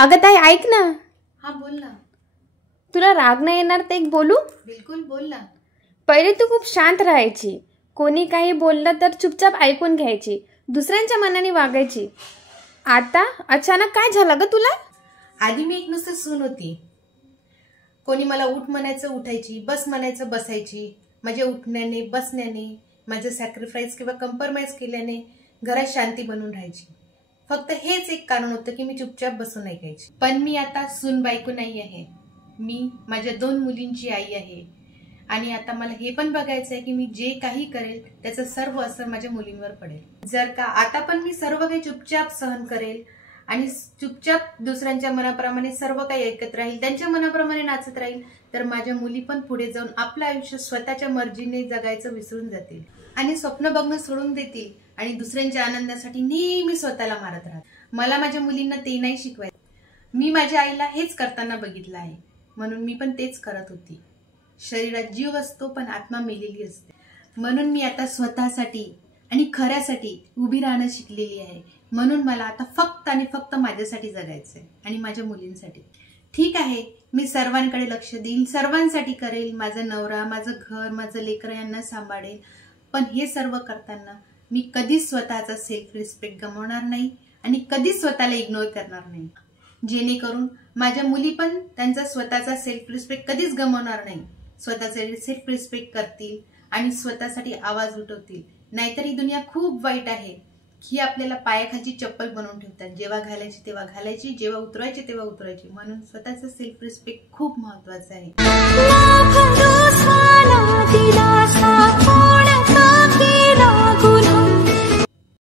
अगं ताई ऐक ना. हा बोल ना. तुला राग नाही येणार तर एक बोलू? बिलकुल बोल ना. पहिले तू खूप शांत राहायची, कोणी काही बोललं तर चुपचाप ऐकून घ्यायची, दुसऱ्यांच्या मनाने वागायची. आता अचानक काय झालं ग तुला? आधी मी एक नुसतं सून होती. कोणी मला उठ म्हणायचं उठायची, बस म्हणायचं बसायची. माझ्या उठण्याने बसण्याने, माझं सॅक्रिफाईस किंवा कंप्रोमाइज केल्याने घरात शांती बनून राहायची. फक्त हेच एक कारण होतं की मी चुपचाप बसून ऐकायची. पण मी आता सून बायको नाही आहे. मी माझ्या 2 मुलींची आई आहे. आणि आता मला हे पण बघायचं आहे की मी जे काही करेल त्याचं सर्व असर माझ्या मुलींवर पडेल. जर का आता पण मी सर्व काही चुपचाप सहन करेल आणि चुपचाप दुसऱ्यांच्या मनाप्रमाणे सर्व काही ऐकत राहील, त्यांच्या मनाप्रमाणे नाचत राहील, तर माझ्या मुली पण पुढे जाऊन आपलं आयुष्य स्वतःच्या मर्जीने जगायचं विसरून जातील आणि स्वप्न बघणं सोडून देतील आणि दुसऱ्यांच्या आनंदासाठी नेहमी स्वतःला मारत राहतात. मला माझ्या मुलींना ते नाही शिकवायचं. मी माझ्या आईला हेच करताना बघितलं आहे, म्हणून मी पण तेच करत होती. शरीरात जीव असतो पण आत्मा मेलेली असते. म्हणून मी आता स्वतःसाठी आणि खऱ्यासाठी उभी राहणं शिकलेली आहे. म्हणून मला आता फक्त आणि फक्त माझ्यासाठी जगायचंय आणि माझ्या मुलींसाठी. ठीक आहे, मी सर्वांकडे लक्ष देईन, सर्वांसाठी करेल, माझा नवरा, माझं घर, माझं लेकरं यांना सांभाळेल. पण हे सर्व करताना मी कधीच स्वतःचा सेल्फ रिस्पेक्ट गमावणार नाही आणि कधीच स्वतःला इग्नोर करणार नाही, जेणेकरून माझ्या मुली पण त्यांचा स्वतःचा सेल्फ रिस्पेक्ट कधीच गमावणार नाही. स्वतःचे सेल्फ रिस्पेक्ट करतील आणि स्वतःसाठी आवाज उठवतील. नाहीतर ही दुनिया खूप वाईट आहे ही आपल्याला पायाखालची चप्पल बनवून ठेवतात. जेव्हा घालायची तेव्हा घालायची, जेव्हा उतरायची तेव्हा उतरायची. म्हणून स्वतःचा सेल्फ रिस्पेक्ट खूप महत्वाचा आहे.